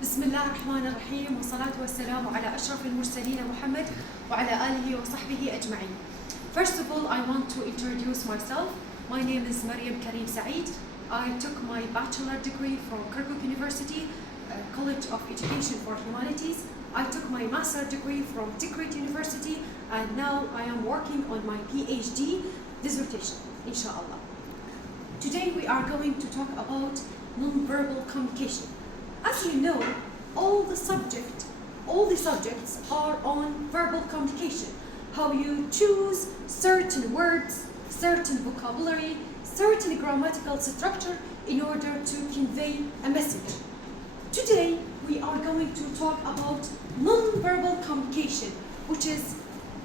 بسم الله الرحمن الرحيم والصلاة والسلام على أشرف المرسلين محمد وعلى آله وصحبه أجمعين. First of all, I want to introduce myself. My name is مريم كريم سعيد. I took my bachelor degree from Kyrgyz University, College of Education for Humanities. I took my master degree from Tikrit University, and now I am working on my PhD dissertation, inshallah. Today we are going to talk about non-verbal communication. As you know, all the subjects are on verbal communication. How you choose certain words, certain vocabulary, certain grammatical structure in order to convey a message. Today, we are going to talk about non-verbal communication, which is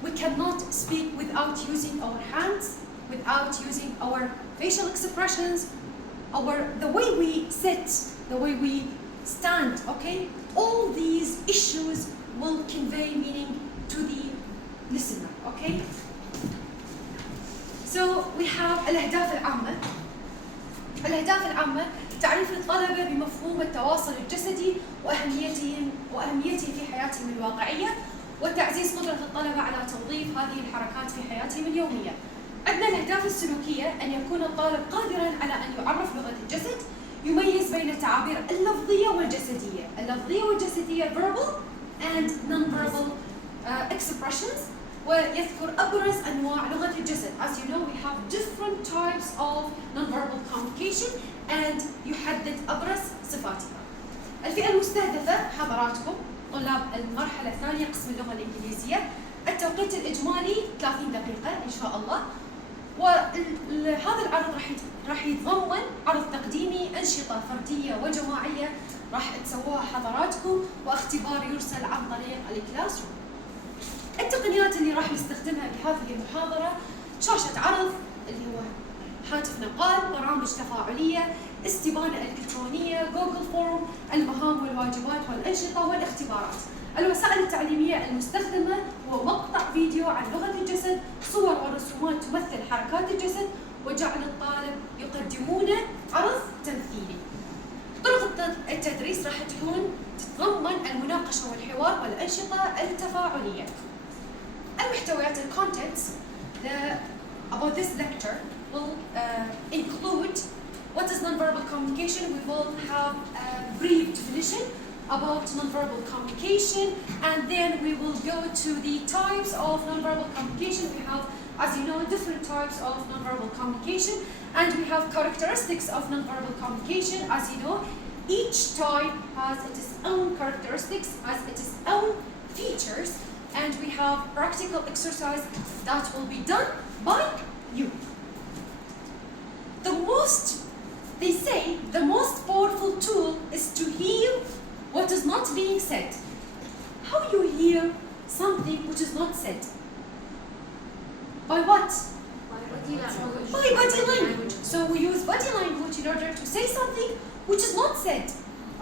we cannot speak without using our hands, without using our facial expressions, the way we sit, the way we stand, okay? All these issues will convey meaning to the listener, okay? So we have الأهداف العامة. الأهداف العامة تعريف الطلبة بمفهوم التواصل الجسدي وأهميته في حياتهم الواقعية وتعزيز قدرة الطلبة على توظيف هذه الحركات في حياتهم اليومية. عندنا الأهداف السلوكية أن يكون الطالب قادراً على أن يعرف لغة الجسد، يميز بين التعابير اللفظية والجسدية. اللفظية والجسدية verbal and non-verbal expressions، ويذكر أبرز أنواع لغة الجسد. As you know, we have different types of non-verbal communication and يحدد أبرز صفاتها. الفئة المستهدفة حضراتكم طلاب المرحلة الثانية قسم اللغة الإنجليزية. التوقيت الإجمالي 30 دقيقة إن شاء الله. وهذا العرض راح يتضمن عرض تقديمي، أنشطة فردية وجماعية راح تسووها حضراتكم، واختبار يرسل عن طريق الكلاس روم. التقنيات اللي راح نستخدمها بهذه المحاضرة: شاشة عرض اللي هو هاتف نقال، برامج تفاعلية، استبانة إلكترونية، جوجل فورم، المهام والواجبات والأنشطة والاختبارات. الوسائل التعليمية المستخدمة هو مقطع فيديو عن لغة الجسد، صور ورسومات تمثل حركات الجسد، وجعل الطالب يقدمون عرض تمثيلي. طرق التدريس راح تتضمن المناقشة والحوار والأنشطة التفاعلية. المحتويات contents about this lecture will include what is non-verbal communication. We will have a brief definition about non-verbal communication, and then we will go to the types of non-verbal communication. We have, as you know, different types of non-verbal communication, and we have characteristics of non-verbal communication. As you know, each type has its own characteristics, has its own features, and we have practical exercise that will be done by you. They say the most powerful tool is to hear what is not being said. How you hear something which is not said? By what? By body language. So we use body language in order to say something which is not said.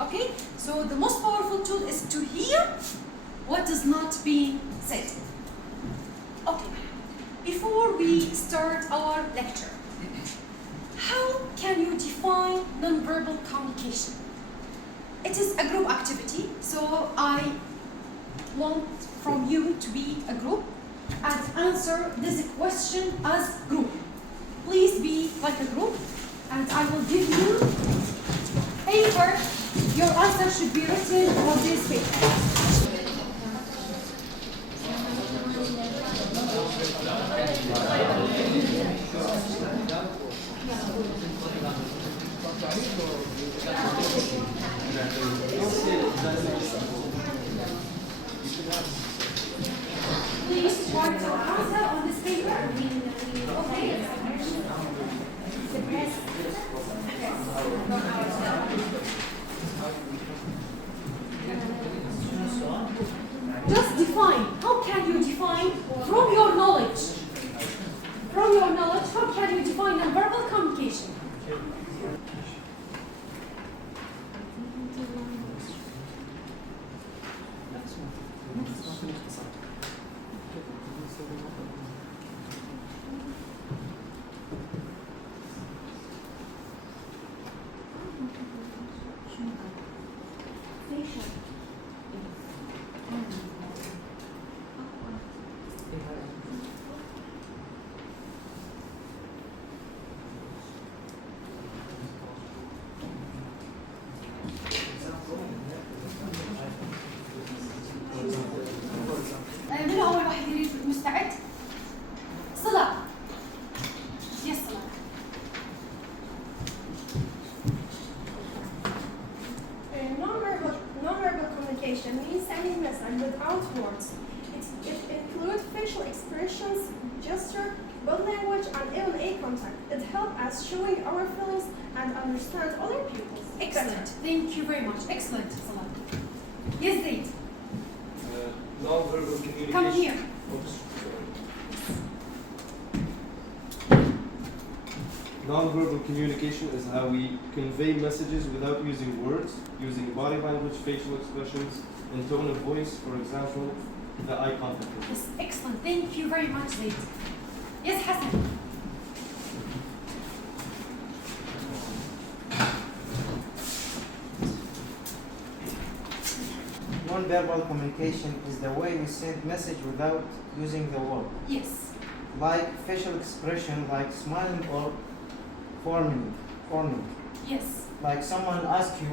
Okay? So the most powerful tool is to hear what is not being said. Okay. Before we start our lecture, how can you define non-verbal communication? It is a group activity, so I want from you to be a group and answer this question as group. Please be like a group, and I will give you paper. Your answer should be written on this paper. Please write your answer on this paper. Okay. Just define. How can you define from your knowledge? From your knowledge, how can you define non-verbal communication? yes, and without words. It includes facial expressions, gesture, body language, and even eye contact. It helps us showing our feelings and understand other people. Excellent. Thank you very much. Excellent. Salah. Yes, Zaid. Non-verbal communication. Come here. Non-verbal communication is how we convey messages without using words, using body language, facial expressions, and tone of voice, for example, the eye contact. Yes, excellent. Thank you very much, Zaid. Yes, Hassan. Non-verbal communication is the way we send message without using the word. Yes. Like facial expression, like smiling or forming. Yes. Like someone asks you,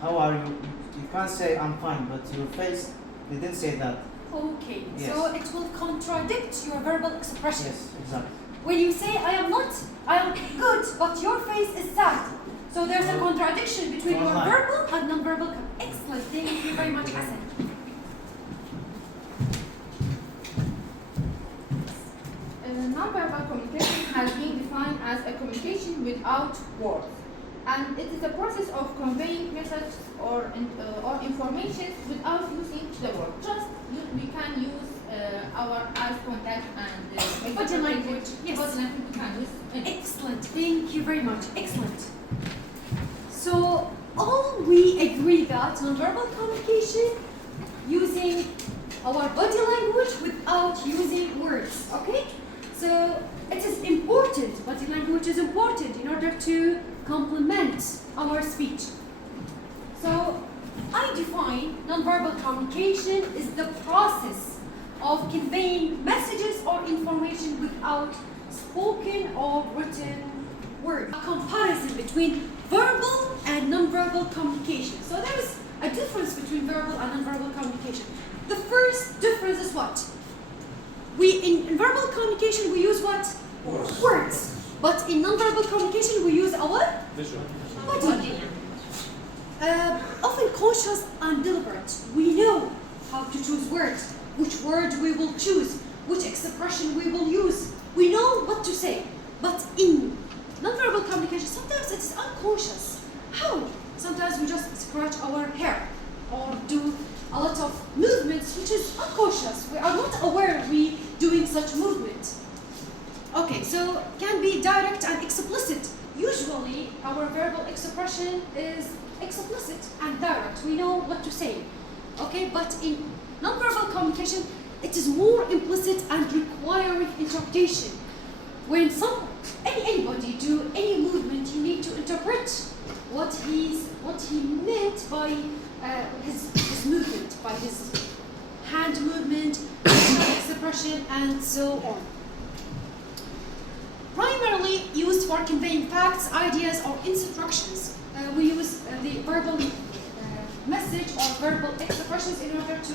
how are you? You can't say I'm fine, but your face didn't say that. Okay. Yes. So it will contradict your verbal expression. Yes, exactly. When you say I am good, but your face is sad. So there's a contradiction between your verbal and non-verbal. Excellent. Thank you very much, Hassan. Non-verbal communication has been defined as a communication without words, and it is a process of conveying messages or information without using the word. We can use our eye contact and Body language. Yes. Body language we can use. Excellent. Thank you very much. Excellent. So all we agree that non-verbal communication using our body language without using words. Okay? So it is important. Body language is important in order to complement our speech. So I define non-verbal communication is the process of conveying messages or information without spoken or written word. A comparison between verbal and non-verbal communication. So there is a difference between verbal and non-verbal communication. The first difference is what? In verbal communication we use what? Words. But in non-verbal communication we use our body. Often conscious and deliberate. We know how to choose words, which word we will choose, which expression we will use. We know what to say. But in non-verbal communication, sometimes it is unconscious. How? Sometimes we just scratch our hair or do a lot of movements which is unconscious. We are not aware we doing such movement. Okay, so can be direct and explicit. Usually our verbal expression is explicit and direct. We know what to say. Okay, but in non-verbal communication it is more implicit and requiring interpretation. When anybody do any movement, you need to interpret what he meant by his movement, by his hand movement, facial expression, and so on. Primarily used for conveying facts, ideas, or instructions. We use the verbal message or verbal expressions in order to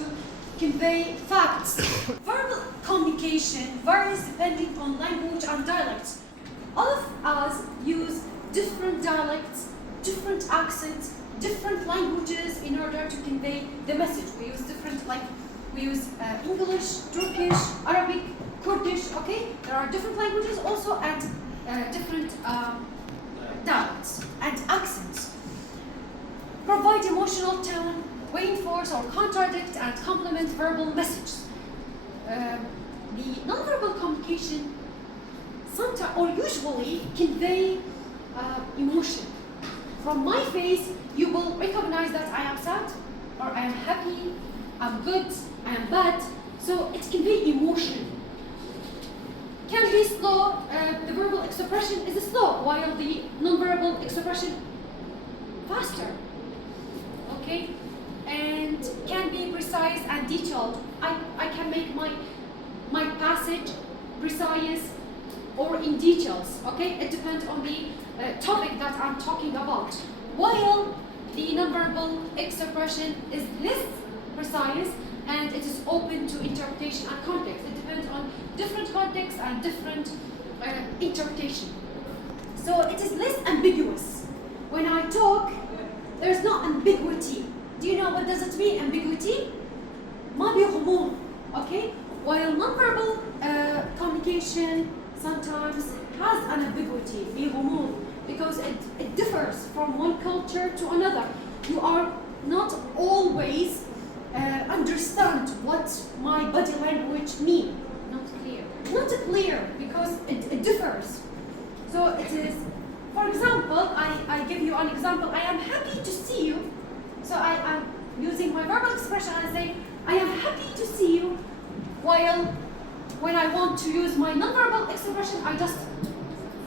convey facts. Verbal communication varies depending on language and dialects. All of us use different dialects, different accents, different languages in order to convey the message. We use English, Turkish, Arabic, Kurdish, okay? There are different languages also and different dialects and accents. Provide emotional tone, reinforce or contradict and complement verbal messages. The non-verbal communication sometimes or usually convey emotion. From my face, you will recognize that I am sad, or I am happy, I'm good, I am bad. So it conveys emotion. Can be slow, the verbal expression is slow, while the non-verbal expression faster. Okay? And can be precise and detailed. I can make my passage precise or in details. Okay? It depends on the topic that I'm talking about. While the non-verbal expression is less precise and it is open to interpretation and context. It depends on different contexts and different interpretation. So it is less ambiguous. When I talk, there's no ambiguity. Do you know what does it mean, ambiguity? ما بيغموض. Okay, while nonverbal communication sometimes has an ambiguity, بيغموض, because it differs from one culture to another. You are not always understand what my body language means. Not clear. Not clear because it differs. So it is, for example, I give you an example. I am happy to see you. So I am using my verbal expression and say, I am happy to see you. While when I want to use my nonverbal expression, I just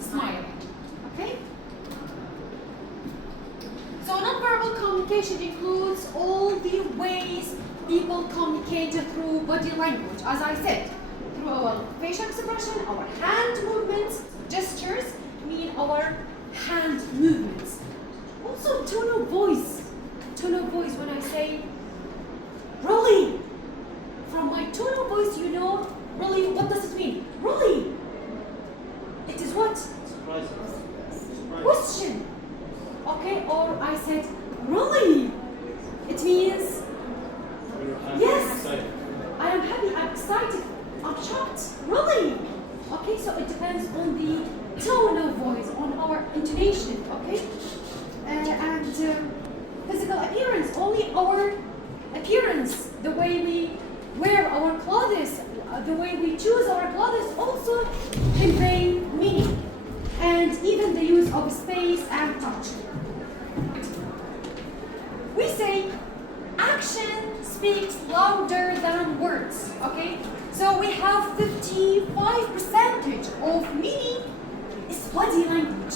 smile. Okay? So nonverbal communication includes all the ways people communicate through body language. As I said, through our facial expression, our hand movements, gestures mean our hand movements. Also tone of voice. Tone of voice, when I say really, from my tone of voice you know really what does it mean? Really. It is what? Question. Okay, or I said really. It means yes. I am happy, I'm excited, I'm shocked. Really. Okay, so it depends on the tone of voice, on our intonation, okay? And physical appearance, only our appearance, the way we wear our clothes, the way we choose our clothes also convey meaning. And even the use of space and touch. We say action speaks louder than words, okay? So we have 55% of meaning is body language.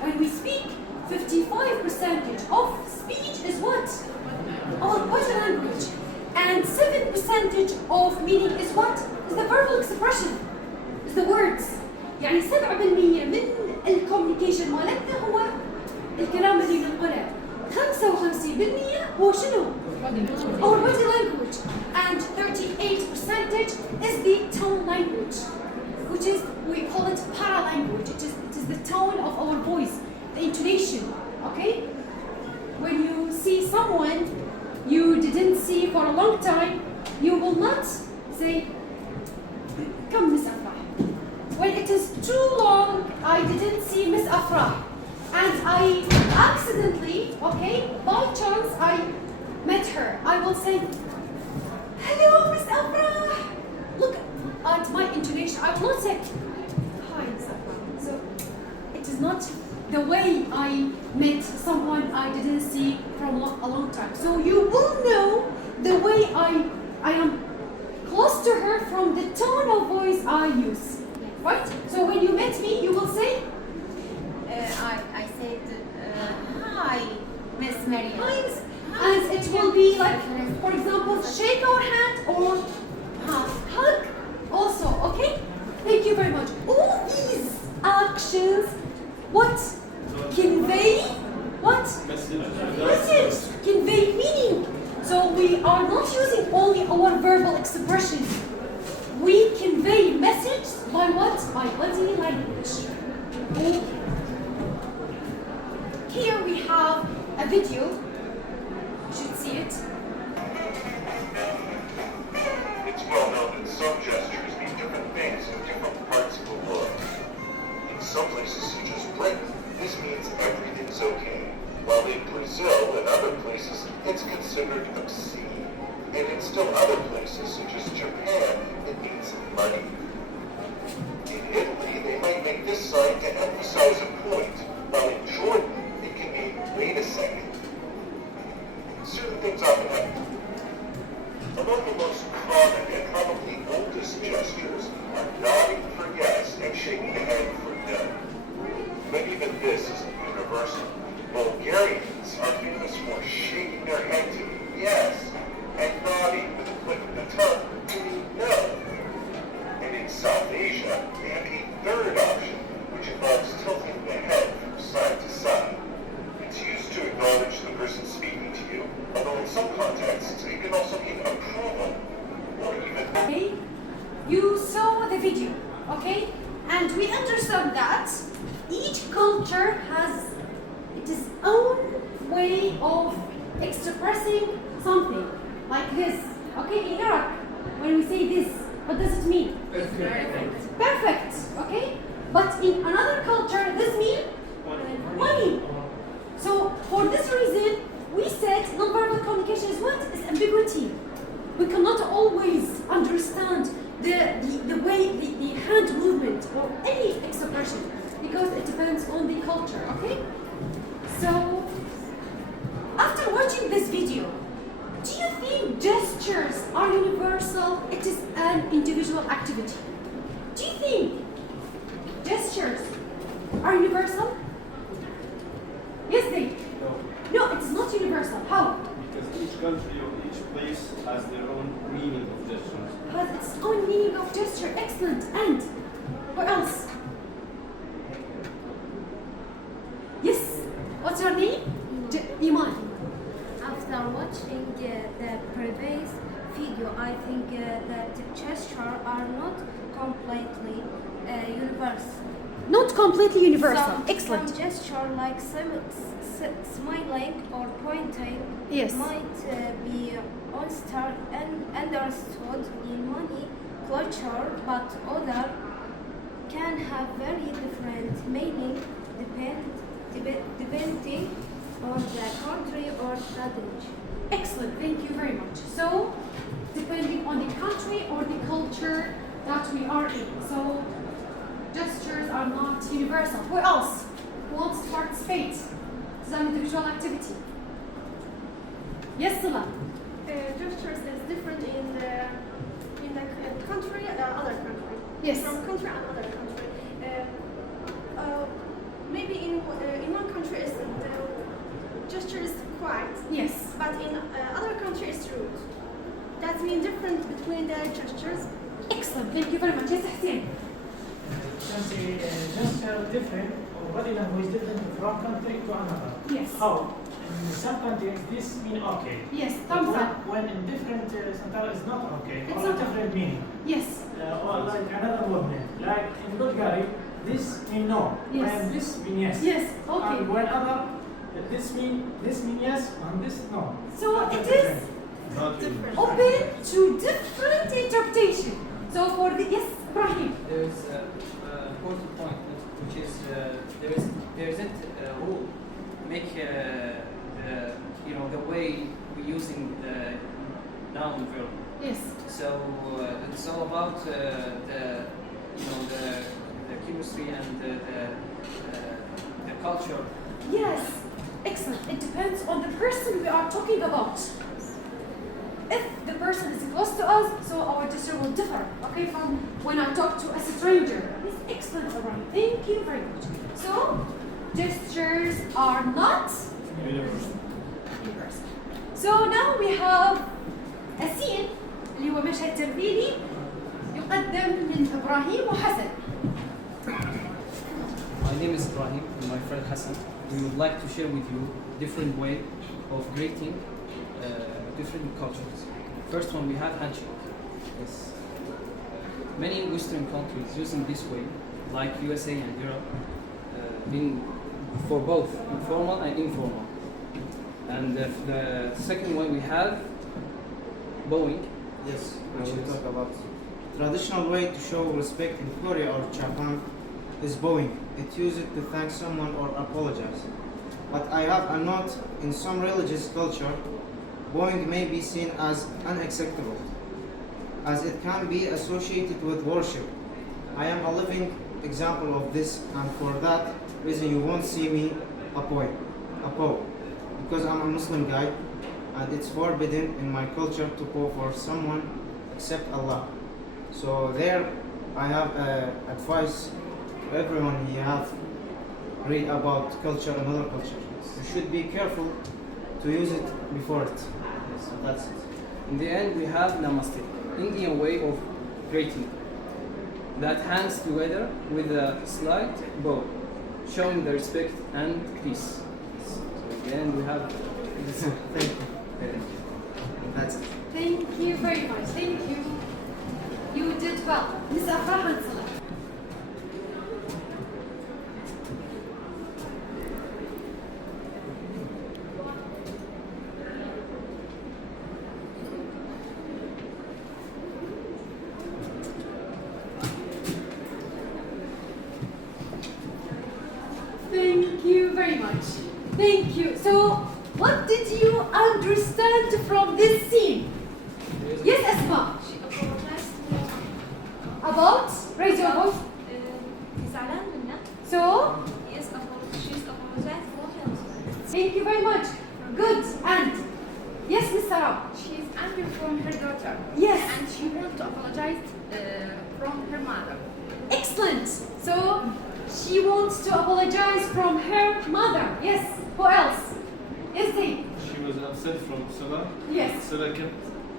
When we speak, 55% of speech is what? Our body language. And 7% of meaning is what? Is the verbal expression. Is the words. يعني 7% من الكوميونيكيشن مالتنا هو الكلام اللي بنقوله. 55% هو شنو؟ Our body language. And 38% is the tone language, which is, we call it paralanguage. It is the tone of our voice, the intonation, okay? When you see someone you didn't see for a long time, you will not say, come Miss Afrah. When it is too long, I didn't see Miss Afrah. And I accidentally, okay, by chance I met her. I will say, hello Miss Afrah. Look at my intonation. I will not say, hi Miss Afrah. So it is not the way I met someone I didn't see from a long time. So you will know the way I am close to her from the tone of voice I use. Right? So when you met me, you will say, I said, hi, Miss مريم. hi, Miss. And it will be like, for example, shake our hand or hug also, okay? Thank you very much. All these actions, what? Convey, what? Message. Convey meaning. So we are not using only our verbal expression. We convey message by what? By body language. Okay. Here we have a video. You should see it. It's well known that some gestures mean different things in different parts of the world. In some places, such as Britain, this means everything's okay, while in Brazil and other places, it's considered obscene. And in still other places, such as Japan, it means money. In Italy, they might make this sign to emphasize a point, while in Jordan, it can mean, wait a second. Certain things often happen. Among the most common and probably oldest gestures are nodding for yes and shaking the head for no. But even this isn't universal. Bulgarians are famous for shaking their head to yes and nodding with a flick of the tongue to no. And in South Asia, they have a third option, which involves tilting the head from side to side. It's used to acknowledge the person speaking to you, although in some contexts it can also mean approval or even... Okay, you saw the video, okay? And we understand that each culture has its own way of expressing something, like this. Okay, in Iraq, when we say this, what does it mean? Perfect. Okay? But in another culture, this means money. So for this reason, we said nonverbal communication is what? It's ambiguity. We cannot always understand the way, the hand movement or any expression because it depends on the culture, okay? So, after watching this video, do you think gestures are universal? It is an individual activity. Do you think gestures are universal? Yes, they. No, it is not universal. How? Because each country or each place has their own meaning of gestures. Has its own meaning of gesture. Excellent. And what else? Yes. What's your name? Iman. After watching the previous video, I think that gestures are not completely universal. Not completely universal. Some gesture like smiling or pointing Yes. might be understood in many cultures, but other can have very different meaning depending on the country or strategy. Excellent. Thank you very much. So, depending on the country or the culture that we are in. So, gestures are not universal. Who else? Who wants to participate? It's an individual activity. Yes, Sila. Gestures is different in the country and other country. Yes. From country and other country. Maybe in one country is the gesture is quiet. Yes. But in other country it's rude. That means different between the gestures. Excellent. Thank you very much. Yes, Hussein. You can say gesture different or body language different from country to another. Yes. How? In some countries this mean okay. Yes. But Thumbs up. when in different center is not okay It's or not a different meaning. Yes. Or like another movement. Like in Bulgari, this mean no. Yes. And this mean yes. Yes. Okay. And when other this mean yes and this no. So That's it different. is Not universal. open to different interpretation. So for the yes, Ibrahim. There is an important point, which is there isn't a rule make the way we're using the noun verb. Yes. So it's all about the chemistry and the culture. Yes. Excellent. It depends on the person we are talking about. If the person is close to us, so our gesture will differ, okay, from when I talk to a stranger. Yes, excellent, Ibrahim. Thank you very much. So, gestures are not Universal. universal. So now we have a scene اللي هو مشهد تمثيلي يقدم من إبراهيم وحسن. My name is Ibrahim and my friend Hassan. We would like to share with you different way of greeting different cultures. First one, we have handshake. Yes. Many Western countries using this way, like USA and Europe, for both informal and informal. And the second one we have bowing. Yes, I Which will is- talk about traditional way to show respect in Korea or Japan is bowing. It uses to thank someone or apologize. But I have a note, in some religious culture, bowing may be seen as unacceptable, as it can be associated with worship. I am a living example of this, and for that reason you won't see me a bow, because I'm a Muslim guy, and it's forbidden in my culture to bow for someone except Allah. So there, I have advice to everyone you have read about culture and other cultures. You should be careful to use it before it. So that's it. In the end, we have Namaste, Indian way of greeting. That hands together with a slight bow, showing the respect and peace. So in the end, we have this. Thank you. That's it. Thank you very much. Thank you. You did well. Ms. Afrah and Salah. Thank you. So, what did you understand from this scene? Yes, Asma. She apologized. About? Raise your voice. زعلان منها. So, Yes, she's apologized for him. thank you very much. Good. And yes, Miss Sarah. She's angry from her daughter. Yes. And she wants to apologize from her mother. Excellent. So, she wants to apologize from her mother. Yes. Who else? Yes, they. She was upset from Sula. Yes. Sula kept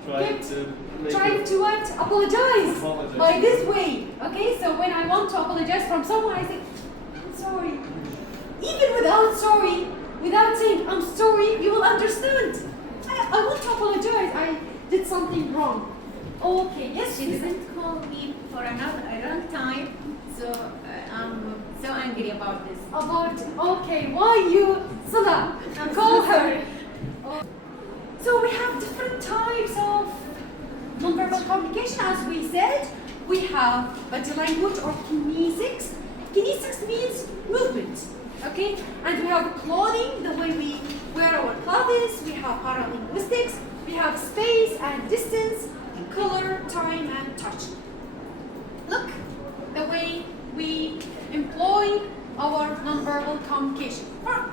trying to make Trying it to what? Apologize. Apologize. By this way. Okay, so when I want to apologize from someone, I say, I'm sorry. Even without sorry, without saying I'm sorry, you will understand. I want to apologize. I did something wrong. Okay, yes, She didn't call me for a long time, so I'm so angry about this. About, okay, why you, Sula, call her. Oh. So we have different types of nonverbal communication, as we said. We have body language or kinesics. Kinesics means movement, okay? And we have clothing, the way we wear our clothes. We have paralinguistics. We have space and distance, color, time, and touch. Look, the way we employ our nonverbal communication.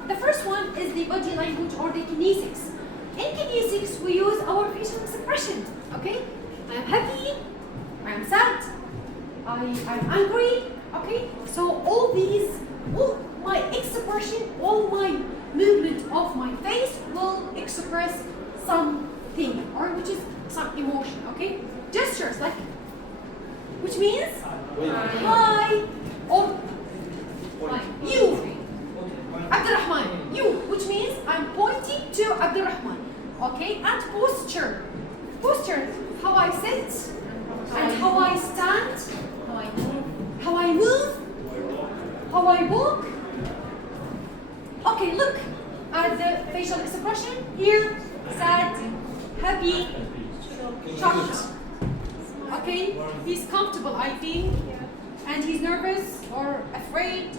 The first one is the body language or the kinesics. In kinesics, we use our facial expression, okay? I'm happy, I'm sad, I'm angry, okay? So all my expression, all my movement of my face will express something, or which is some emotion, okay? Gestures like, which means hi, or you, Abdurrahman, you, which means I'm pointing to Abdurrahman, okay? And posture, how I sit, and how I stand, how I move, how I walk. Okay, look at the facial expression here, sad, happy, shocked. Okay, he's comfortable, I think, and he's nervous or afraid,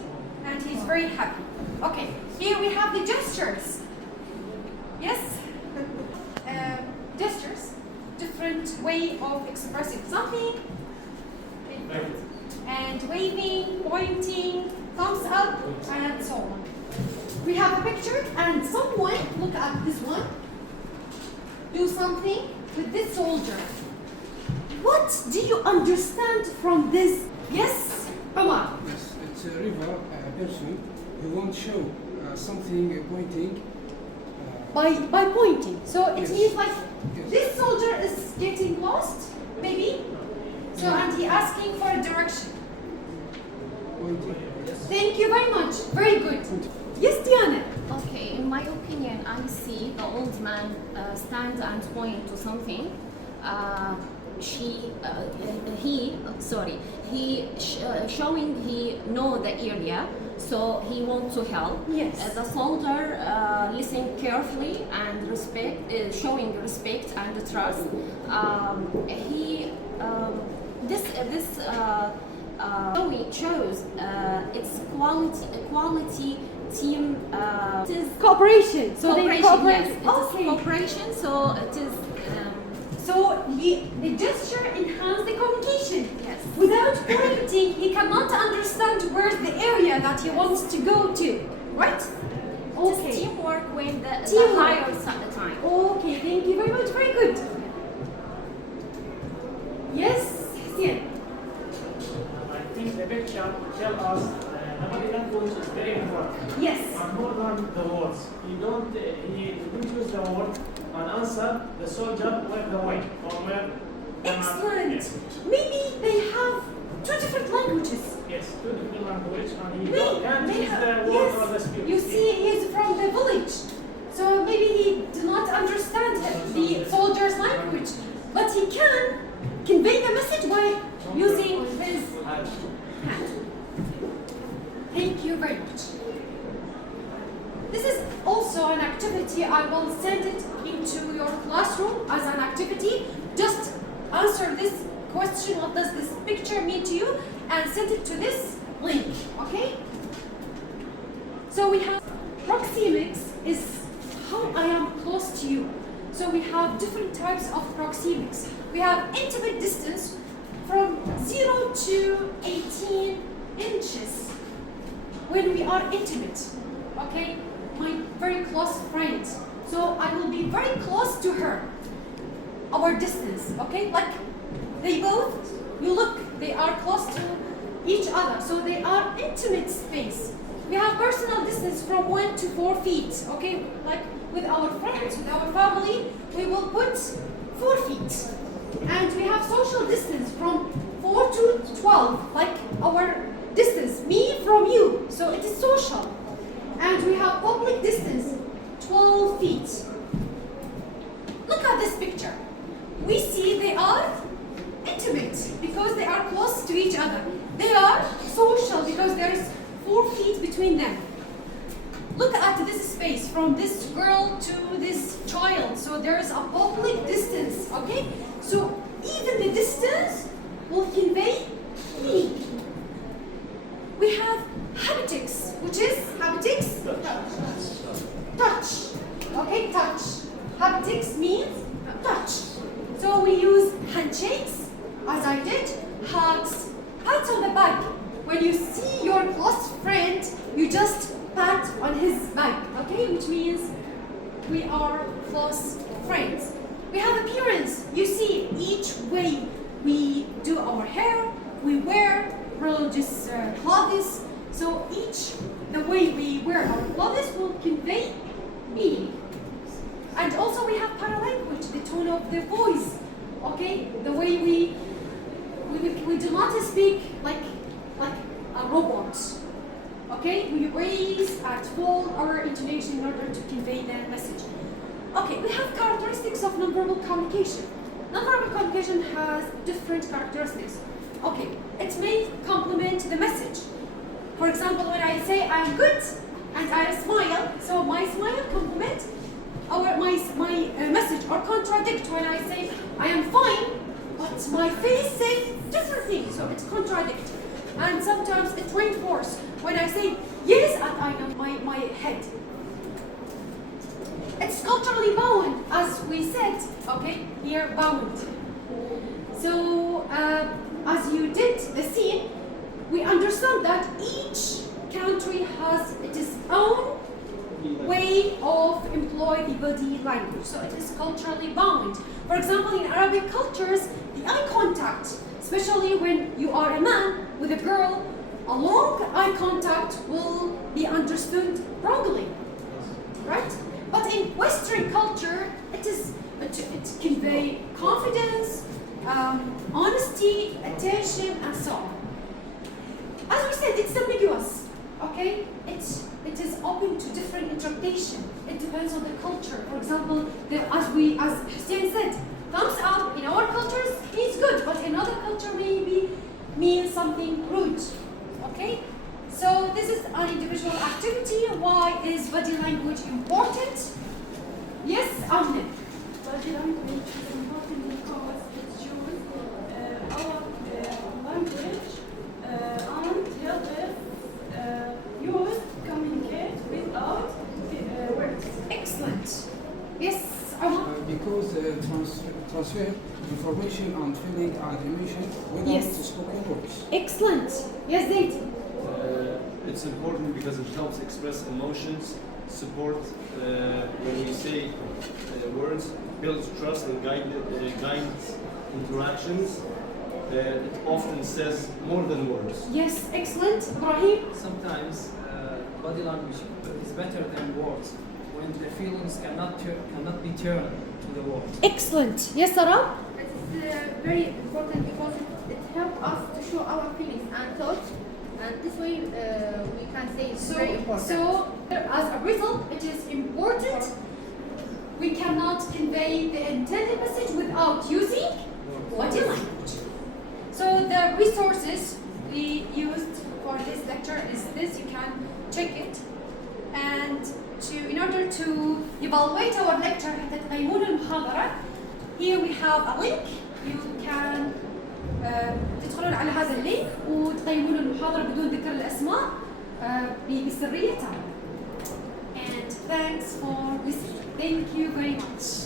and he's very happy. Okay, here we have the gestures. Yes? Gestures, different way of expressing something, and waving, pointing, thumbs up, and so on. We have a picture, and someone, look at this one, do something with this soldier. What do you understand from this? Yes, Omar? Yes, it's a river, a person who won't show something pointing. By pointing. So it Yes. means like Yes. this soldier is getting lost, maybe. So and he asking for a direction. Pointing. Thank you very much. Very good. Yes, Diana. Okay, in my opinion, I see the old man stand and point to something. Showing he know the area, so he want to help. Yes. The soldier listen carefully and showing respect and trust. Shows its quality team. It is Cooperation. So they cooperation. cooperate. Yes, it is Okay. cooperation. So it is. So the gesture enhances the communication. Yes. Without pointing, he cannot understand where's the area that he wants to go to. Right? Just teamwork with the Teamwork. hires at the time. Okay, thank you very much. Very good. Yes, Hussein. I think the picture tells us the body language is very important. Yes. And more than the words. He don't use the word and answer the soldier where the way or where the man. Excellent. Yes. Maybe they have two different languages. Yes, two different language and he They can't use the word or the spirit. You see, he's from the village, so maybe he do not understand the soldier's language, but he can convey the message by using his hand. Thank you very much. This is also an activity. I will send it into your classroom as an activity. Just answer this question, what does this picture mean to you, and send it to this link, okay? So we have proxemics have different types of proxemics. We have intimate distance from 0 to 18 inches when we are intimate, okay? My very close friend. So I will be very close to her. Our distance, okay? Like they both, you look, they are close to each other. So they are intimate space. We have personal distance from 1 to 4 feet, okay? Like with our friends, with our family, we will put 4 feet. And we have social distance from 4 to 12, like our distance, me from you. So it is social. And we have public distance, 12 feet. Look at this picture. We see they are intimate because they are close to each other. They are social because there is 4 feet between them. Look at this space from this girl to this child. So there is a public distance, okay? So even the distance will convey meaning. We have haptics, which is haptics? Touch. Okay, touch. Haptics means touch. So we use handshakes, as I did, hugs, pats on the back. When you see your close friend, you just pat on his back, okay? Which means we are close friends. We have appearance. You see, each way we do our hair, we wear religious clothes. So the way we wear our clothes will convey meaning. And also we have paralanguage, the tone of the voice, okay? The way we do not speak like a robot, okay? We raise at full our intonation in order to convey the message. Okay, we have characteristics of nonverbal communication. Nonverbal communication has different characteristics. Okay, it may complement the message. For example, when I say I am good and I smile, so my smile complement my message, or contradict when I say I am fine, but my face says different things, so it's contradict. And sometimes it reinforces when I say yes and I know my head. It's culturally bound, as we said, okay, here bound. So as you did the scene, we understand that each country has its own way of employ the body language. So it is culturally bound. For example, in Arabic cultures, the eye contact, especially when you are a man with a girl, a long eye contact will be understood wrongly, right? But in Western culture, it convey confidence, honesty, attention, and so on. As we said, it's ambiguous, okay? It is open to different interpretation. It depends on the culture. For example, as Hussein said, thumbs up in our cultures means good, but in other culture maybe means something rude, okay? So this is an individual activity. Why is body language important? Yes, Amne. Body language is important because it shows our language and help us use communicate without words. Excellent. Yes, Amna. Because transfer information and feeling and emotion without spoken words. Excellent. Yes, Zaid. It's important because it helps express emotions, support when we say words, builds trust and guides interactions. It often says more than words. Yes, excellent. Ibrahim? Sometimes body language is better than words when the feelings cannot be turned to the words. Excellent. Yes, Sarah? It is very important because it helps us to show our feelings and thoughts, and this way we can say it's very important. So, as a result, it is important. We cannot convey the intended message without using body language. So the resources we used for this lecture is this. You can check it, and in order to evaluate our lecture حتى تقيمون المحاضرة, here we have a link. You can تدخلون على هذا اللينك وتقيمون المحاضرة بدون ذكر الأسماء بسرية تامة. And thanks for listening. Thank you very much.